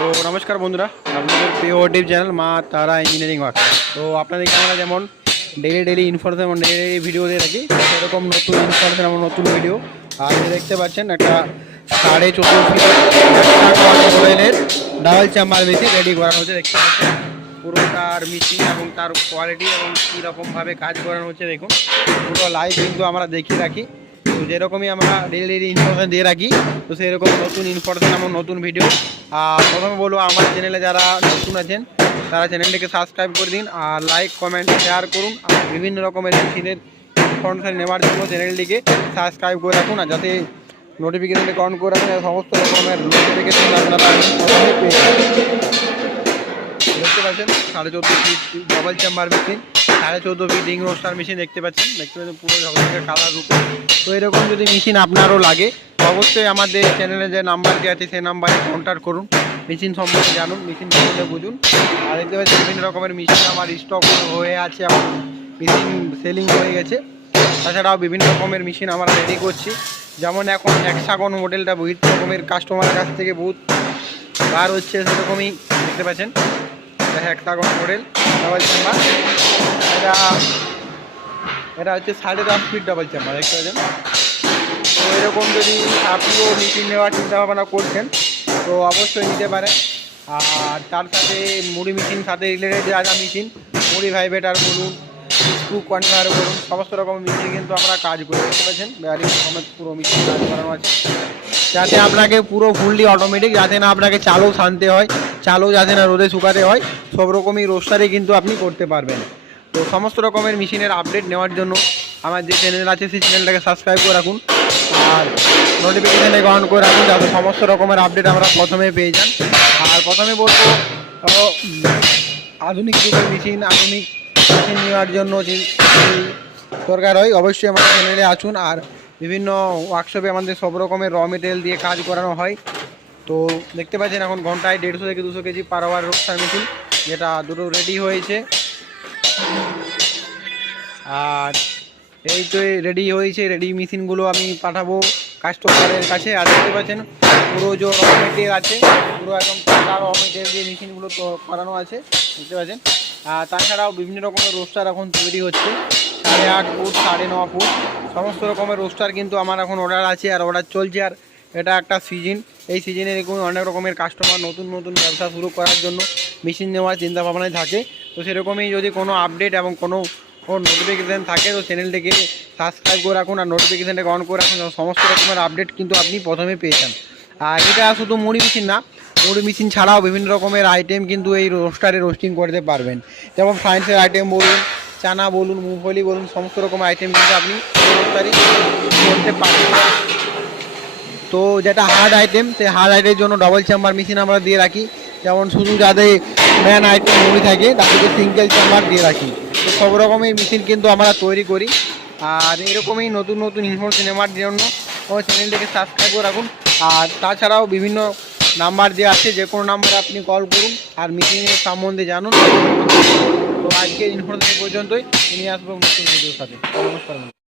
তো নমস্কার বন্ধুরা, আপনাদের প্রিয় টিপ চ্যানেল মা তারা ইঞ্জিনিয়ারিং ওয়ার্ক। তো আপনাদেরকে আমরা যেমন daily daily information daily daily video দিয়ে থাকি, সেরকম নতুন ইনফরমেশন এবং নতুন ভিডিও আর দেখতে পাচ্ছেন, একটা সাড়ে চতুর্থ মোবাইলের ডাবল চাম্বার মেশিন রেডি করানো হচ্ছে, দেখতে পাচ্ছেন? পুরো তার মেশিন এবং তার কোয়ালিটি এবং কীরকমভাবে কাজ করানো হচ্ছে, দেখুন। পুরো লাইভ কিন্তু আমরা দেখিয়ে রাখি। তো যেরকমই আমরা ডেলি ডেলি ইনফরমেশন দিয়ে রাখি, তো সেরকম নতুন ইনফরমেশন এবং নতুন ভিডিও আর প্রথমে বলব, আমার চ্যানেলে যারা নতুন আছেন, তারা চ্যানেলটিকে সাবস্ক্রাইব করে দিন আর লাইক কমেন্ট শেয়ার করুন। আর বিভিন্ন রকমের মেশিনের ইনফরমেশন নেওয়ার জন্য চ্যানেলটিকে সাবস্ক্রাইব করে রাখুন। আর যাতে নোটিফিকেশনটি অন করে রাখুন সমস্ত রকমের নোটিফিকেশন আপনারা। দেখতে পাচ্ছেন, সাড়ে চোদ্দ ডবল চেম্বার মেশিন সাড়ে চোদ্দ ফিট রিং রোস্টার মেশিন দেখতে পাচ্ছেন দেখতে পাচ্ছেন পুরো ঝকঝকে কালার রূপে। তো এরকম যদি মেশিন আপনারও লাগে অবশ্যই আমাদের চ্যানেলে যে নাম্বারটি আছে, সেই নাম্বারে কন্ট্যাক্ট করুন। মেশিন সম্পর্কে জানুন মেশিন সম্বন্ধে বুঝুন। আর দেখতে পাচ্ছেন বিভিন্ন রকমের মেশিন আমার স্টক হয়ে আছে এবং মেশিন সেলিং হয়ে গেছে। তাছাড়াও বিভিন্ন রকমের মেশিন আমরা রেডি করছি। যেমন এখন একসাগন মডেলটা বহুত রকমের কাস্টমারের কাছ থেকে বহুত বার হচ্ছে সেরকমই, দেখতে পাচ্ছেন। এটা হেক্সাগন মডেল ডাবল চেম্বার এটা এটা হচ্ছে সাড়ে দশ ফিট ডাবল চেম্বার দেখতে পাচ্ছেন? তো এরকম যদি আপনিও মেশিন নেওয়ার চিন্তা ভাবনা করছেন, তো অবশ্যই নিতে পারেন। আর তার সাথে মুড়ি মেশিন সাথে রিলেটেড যা যা মেশিন মুড়ি ভাইবেটার বলুন স্ক্রু কনভার বলুন, সমস্ত রকম মেশিন কিন্তু আমরা কাজ করি দেখতে পাচ্ছেন। পুরো মেশিন কাজ করানো আছে। যাতে আপনাকে পুরো ফুললি অটোমেটিক যাতে না আপনাকে চালও শানতে হয়। চালও যাতে না রোদে শুকাতে হয়, সব রকমই রোস্টারে কিন্তু আপনি করতে পারবেন। তো সমস্ত রকমের মেশিনের আপডেট নেওয়ার জন্য আমার যে চ্যানেল আছে, সেই চ্যানেলটাকে সাবস্ক্রাইব করে রাখুন। আর নোটিফিকেশানে অন করে রাখুন, যাতে সমস্ত রকমের আপডেট আমরা প্রথমে পেয়ে যান। আর প্রথমে বলব আধুনিক যুগের মেশিন আধুনিক মেশিন নেওয়ার জন্য দরকার হয়, অবশ্যই আমাদের চ্যানেলে আসুন। আর বিভিন্ন ওয়ার্কশপে আমাদের সব রকমের র মেটেরিয়াল দিয়ে কাজ করানো হয়। তো দেখতে পাচ্ছেন এখন ঘন্টায় দেড়শো থেকে দুশো KG per hour roaster machine যেটা দুটো রেডি হয়েছে। আর এই তো রেডি হয়েছে রেডি মেশিনগুলো আমি পাঠাবো কাস্টমারের কাছে। আর দেখতে পাচ্ছেন পুরো যে র আছে, পুরো একদম পাকা র দিয়ে মেশিনগুলো করানো আছে, দেখতে পাচ্ছেন। আর তাছাড়াও বিভিন্ন রকমের রোস্টার এখন তৈরি হচ্ছে, সাড়ে আট ফুট, সাড়ে ন ফুট। সমস্ত রকমের রোস্টার কিন্তু আমার এখন অর্ডার আছে আর অর্ডার চলছে। আর এটা একটা সিজন এই সিজনে দেখুন অনেক রকমের কাস্টমার নতুন নতুন ব্যবসা শুরু করার জন্য মেশিন নেওয়ার চিন্তা ভাবনায় থাকে। তো সেরকমই যদি কোনো আপডেট এবং কোনো নোটিফিকেশান থাকে, তো চ্যানেলটিকে সাবস্ক্রাইব করে রাখুন আর নোটিফিকেশানটাকে অন করে রাখুন। সমস্ত রকমের আপডেট কিন্তু আপনি প্রথমে পেয়ে যান। আর এটা শুধু মুড়ি মেশিন না, মুড়ি মেশিন ছাড়াও বিভিন্ন রকমের আইটেম কিন্তু এই রোস্টারে রোস্টিং করতে পারবেন। যেমন ফ্রাইন্সের আইটেম বলুন, চানা বলুন মুগফলি বলুন, সমস্ত রকম আইটেম কিন্তু আপনি রোস্টারি করতে পারবেন। তো যেটা হার্ড আইটেম সেই হার্ড আইটেমের জন্য ডবল চেম্বার মেশিন আমরা দিয়ে রাখি। যেমন শুধু যাদের ম্যান আইটেম মুড়ি থাকে, তাদেরকে সিঙ্গেল চেম্বার দিয়ে রাখি। তো সব রকমের মেশিন কিন্তু আমরা তৈরি করি। আর এরকমই নতুন নতুন ইনফরমেশন সিনেমার জন্য আমার চ্যানেলটিকে সাবস্ক্রাইব করে রাখুন। আর তাছাড়াও বিভিন্ন নাম্বার দেওয়া আছে, যে কোনো নাম্বারে আপনি কল করুন আর মিটিংয়ের সম্বন্ধে জানুন। তো আজকের ইনফরমেশন পর্যন্তই। নিয়ে আসব নতুন ভিডিওর সাথে। নমস্কার